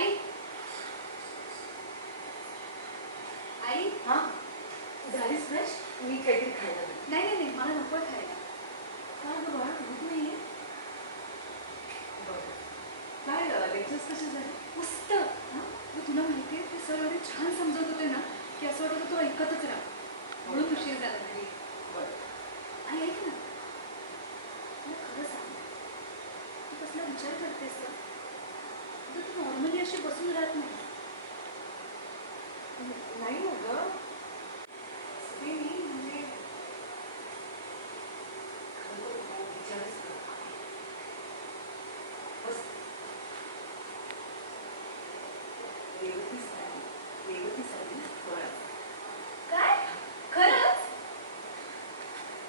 आई आई हां झालीस फ्रेश? मी काहीतरी खायला लागले. नाही नाही नाही मला नको खायला. का गं बाळा भूक नाहीये? बरं काय लेक्चर्स कसे झाले? मस्त. हां तुला माहिती आहे ते सर एवढे छान समजत होते ना की असं वाटत होतं ऐकतच राहा. म्हणून उशीर झाला घरी. बरं आणि ऐक ना मला खरं सांग तू कसला विचार करतेस का? तू नॉर्मली अशी बसून राहत नाही. नाही हो गं ते मी म्हणजे खरं तर विचारच करत आहे. बस रेवतीसाठी थोडा काय खरंच?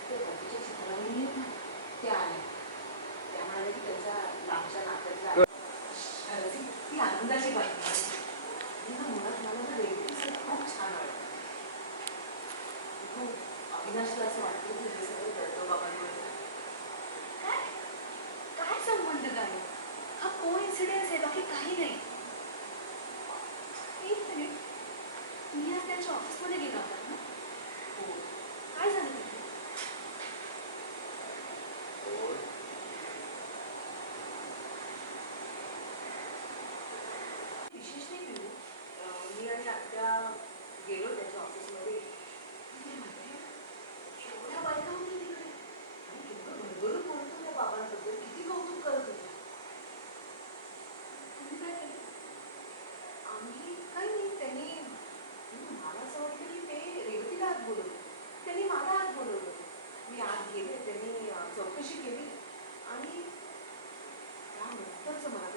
ते बाकीच्या चित्रावणी आहेत ना त्या आल्या. त्या म्हणाल्या की त्यांच्या लांबच्या नात्यातला ती आनंदाची बातमी आहे. मुळात मला ना रेवतीचं खूप छान वाटतं. खूप अविनाशला असं वाटतं की हे सगळं दत्तो बाबांमुळे. काय काय संबंध काय? हा कोइन्सिडन्स आहे बाकी काही नाही. एक मिनिट मी आज त्यांच्या ऑफिसमध्ये गेला होता ना. हो काय झालं तिथे? विशेष नाही पिऊ. मी आणि आत्या गेलो त्याच्या ऑफिसमध्ये. एवढ्या बायका होत्या तिकडे आणि इतकं भरभरून बोलत होत्या बाबांबद्दल. किती कौतुक करत होत्या. तुम्ही काय केलं? आम्ही काही नाही. त्यांनी मला असं वाटलं की ते रेवतीला आत बोलवलं. त्यांनी मला आत बोलवलं. मी आत गेले. त्यांनी चौकशी केली आणि त्यानंतरच मला